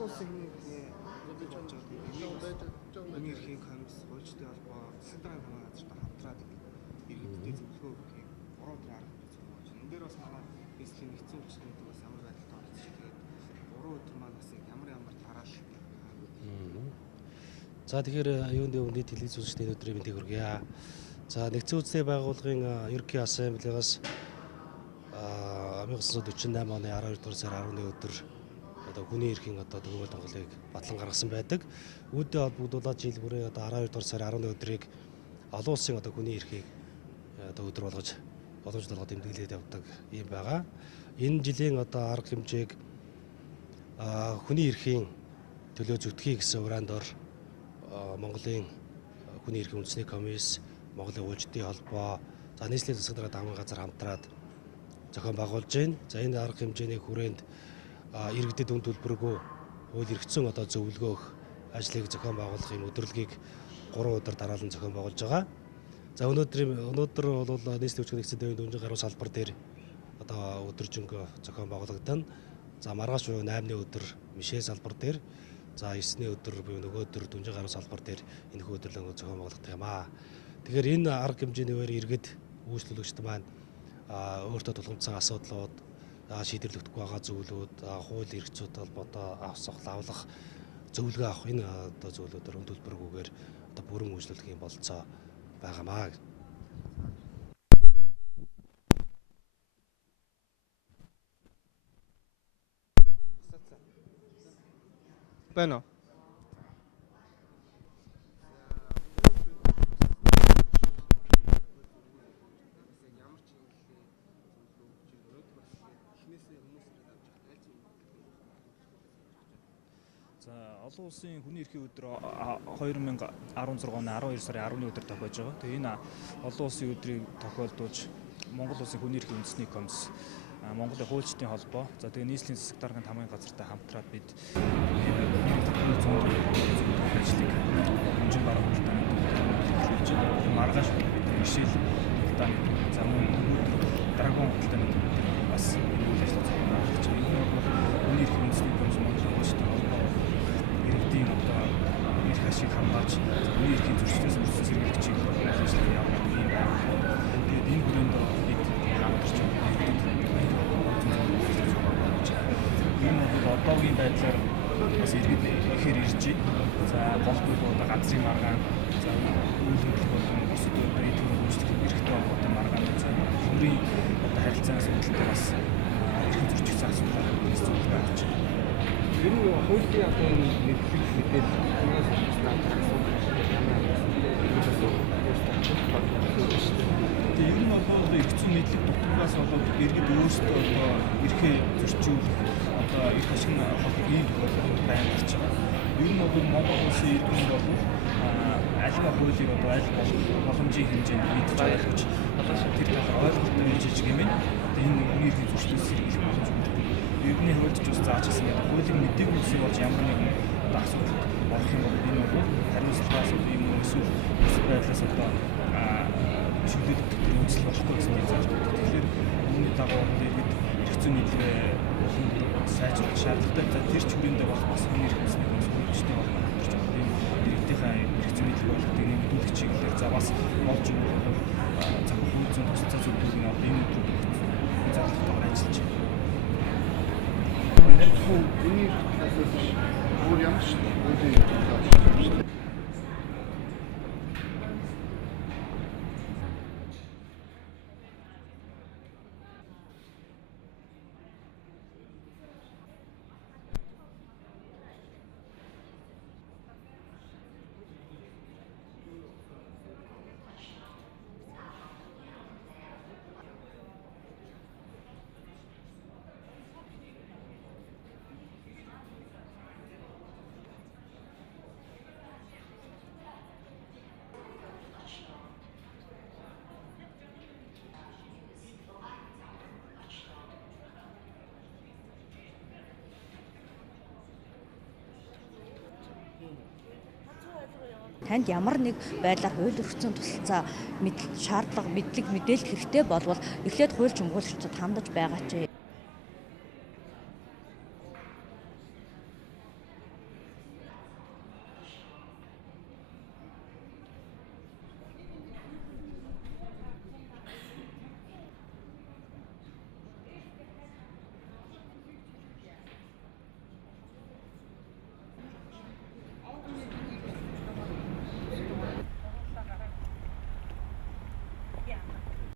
улсын хүний эрхийн комисс хуульчдын холбоо сандрын хамаа газартай хамтраад иргэдтэй зөвлөгөө өгөх юм 3 өдрийн арга зүйн зөвлөгөө. Энэ дээр бас манай нийслэлийн нэгдсэн хүчнүүд бас ямар байдалтай оролцож тэгээд 3 өдөр маань бас ямар дараалал. За тэгэхээр юунд өвний телевиз үзэгчдийн өдрийн мэндийг хүргье. За нэгдсэн үндэсний байгууллагын ерөнхий ассамблеас 1948 оны 12 дугаар сарын 11 өдөр одоо хүний эрхийн одоо төгөөмөл Монголыг батлан гаргасан байдаг. Үүнтэй холбогдуулаад жил бүрийн одоо 12 дугаар сарын 11 өдрийг олон улсын одоо хүний эрхийг одоо өдөр болгож боломжтой болгоод тэмдэглээд явдаг юм байгаа. Энэ жилийн одоо арга хэмжээг хүний эрхийн төлөө зүтгэхий гэсэн ураандор Монголын хүний эрхийн үндэсний комисс, Монголын хуульчдын холбоо, за нийслэлийн засаг дарга дамгын газар хамтраад зохион байгуулж байна. За энэ арга хэмжээний хүрээнд иргэдэд үн төлбөргүй хууль эрхцэн одоо зөвлөгөөх ажлыг зохион байгуулах юм өдрөлгийг 3 өдөр дараалан зохион байгуулж байгаа. За өнөөдөр бол нийслэлийн хүчний нэгдсэн дэвийн дөнжин гаруй салбар дээр одоо өдөржингөө зохион байгуулагдана. За маргааш буюу 8-ны өдөр мишээ салбар дээр, за 9-ний өдөр буюу нөгөө өдөр дөнжин гаруй салбар дээр энэхүү өдрөлөг зохион байгуулагдах юм аа. Тэгэхээр энэ арга хэмжээний үеэр иргэд үйлчлүүлэгчд маань өөртөө тулгымдсан асуудлууд, шийдэрлэгдэхгүй байгаа зүйлүүд, хууль эрх зүйд холбоотой авах зөвлөгөө авах энэ одоо зөвлөдөр үн төлбөргүйгээр одоо бүрэн үйлчлүүлэх юм болцоо байгаамаа. Байна уу? За олон улсын хүний эрхийн өдөр 2016 оны 12 сарын 11 өдөр тохиож байгаа. Тэгээ энэ олон улсын өдрийг тохиолдуулж Монгол улсын хүний эрхийн үндэсний комисс, Монголын хуульчдын холбоо, за тэгээ нийслэлийн засаг даргын хамгын газартай хамтраад бид ажлыг хэмжин барах хуралдааны маргааш бид мишэл хуралдааны за дараагийн хуралдааны бас үйл ажиллагаа зохион байгуулж байгаа. Энэ бол хүний эрхийн үндэсний комисс, Монголын хуульчдын холбоо иргэдийн одоо эрх ашиг хамгаалж хүний эрхийн зөрчилдөөс өрсөн сэргийлэгчийг ажиллаж явуулдаг юм байна. Тэгээд энэ хүрээнд бид хамтарч энэ бол одоогийн байдлаар бас иргэд ихээр ирж байна. За голдгүй одоо газрын маргаан, за үйл хөдлөх болон бус одоо эдгээр үйлчлэх эрхтэй холбоотой маргаан, за хүмүүрийн одоо харилцааны асуудалтай бас эрхийн зөрчигдсөн асуудал зөвлөгөө авч байна. Энэ хуулийн одоо нэрлэх мэдээлэл ер нь бол эрх зүйн мэдлэг дутагаас болоод иргэд өөрсдөө одоо эрхээ зөрчүүлэх одоо эрх ашиг холбоо ийм байна гэж байгаа. Ер нь бол Монгол улсын иргэн бол альва хуулийг одоо аль боломжийн хэмжээнд мэдж ойлгож одоо тэр талаар ойлголттой байж гэмээр энэ хүний эрхийн зөрчилдөөс сэргийлэх боломж өгдөг. Иргэний хувьд ч бас зааж ирсэн гэдэг хуулийн мэдээгүй улсын болж ямар нэгэн одоо асуудал болох юм бол энэ бол хариуцлагаас юм уу эсвэл байдлаас одоо шийдэл өгөх үндэслэл болохгүй гэсэн зааж өгдөг. Тэгэхээр үүний дагуу иргэд эрх зүйн нийтлээ сайжруулах шаардлагатай. За тэр ч хүрээндээ бол бас хүний эрх үндэсний хүмүүстэй болно гэж байна. Энэ иргэдийнхээ эрх зүйн нийтлэг болгохыг нэмэгдүүлэх чиглэлээр за бас болж өгөх за хууль зүйн тусалцаа зөвлөдөг нь одоо энэ өдрүүд зарлалтаар ажиллаж байна. Хүний өөр ямар ч үйл Танд ямар нэг байдлаар хууль өргөцсөн тусалцаа шаардлага, мэдлэг, мэдээлэл хэрэгтэй болвол эхлээд хууль зөрчилдөгчд хандаж байгаач.